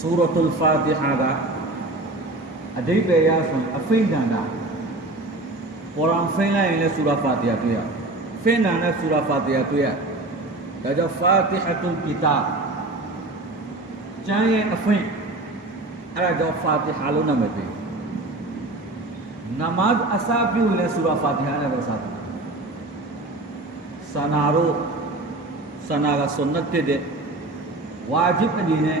ဆူရတ်လ်ဖာတီဟာကအဓိပ္ပာယ်ရဆိုရင်အဖိဒန္တာကုရ်အာန်ဖိလိုက်ရင်လည်းဆူရာဖာတီဟာတွေ့ရဖိနန်နဲ့ဆူရာဖာတီဟာတွေ့ရဒါကြောင့်ဖာတီဟာတုလ်ကီတာဘ်ကျမ်းရဲ့အဖိအဲ့ဒါကြောင့်ဖာတီဟာလို့နာမည်ပေးနမတ်အစာပြုရင်လည်းဆူရာဖာတီဟာနဲ့ပဲစတယ်ဆနာရောဆနာကဆွန်နတ်တဲ့ဝါဂျစ်အနေနဲ့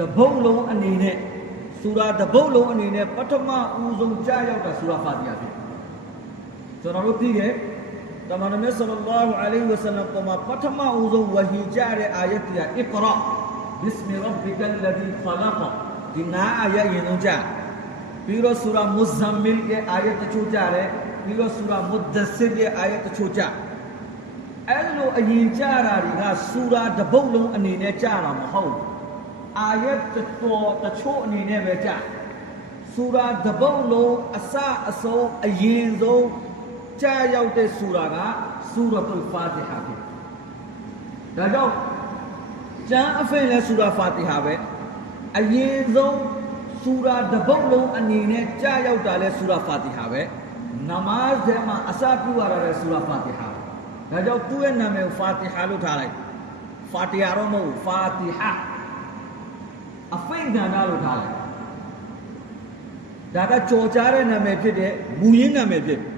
တပုတ်လုံးအနေနဲ့ဆူရာတပုတ်လုံးအနေနဲ့ပထမဦးဆုံးကြားရောက်တာဆူရာဖာတီဟာဖြစ်ကျွန်တော်တို့သိခဲ့တမန်တော်မြတ်ဆလ္လာလာဟူအလိုင်းဝဆလမ်ပေါ်မှာပထမဦးဆုံးဝဟီကြားတဲ့အာယတ်တရားအစ်ကရာဘစ်မီရဘ်ဘီကလ်လဒီခလကဒီနာအာယတ်ရင်ဆုံးကြားပြီးတော့ဆူရာမုဇ္ဇမ်မီလ်ရဲ့အာယတ်တချို့ကြားတယ်ပြီးတော့ဆူရာမုဒ္ဒဆစ်ရဲ့အာယတ်တချို့ကြားအဲ့လိုအရင်ကြားတာတွေကဆူရာတပုတ်လုံးအနေနဲ့ကြားတာမဟုတ်ဘူး အာယတ်တော်တချို့အနေနဲ့ပဲကြားဆူရာတပုတ်လုံးအစအဆုံးအရင်ဆုံးကြားရောက်တဲ့ဆူရာကဆူရတ်လ်ဖာတီဟာဖြစ်ဒါကြောင့်ကျမ်းအဖင်လဲဆူရာဖာတီဟာပဲအရင်ဆုံးဆူရာတပုတ်လုံးအနေနဲ့ကြားရောက်တာလဲဆူရာဖာတီဟာပဲနမတ်ထဲမှာအစပြုရတာလဲဆူရာဖာတီဟာပဲဒါကြောင့်သူ့ရဲ့နာမည်ကိုဖာတီဟာလို့ထားလိုက်ဖာတီဟာတော့မဟုတ်ဘူးဖာတီဟာ အဖိန်ကဏ္ဍလို့ထားလိုက်ဒါကကြော်ကြားတဲ့နာမည်ဖြစ်တဲ့မူရင်းနာမည်ဖြစ်တယ်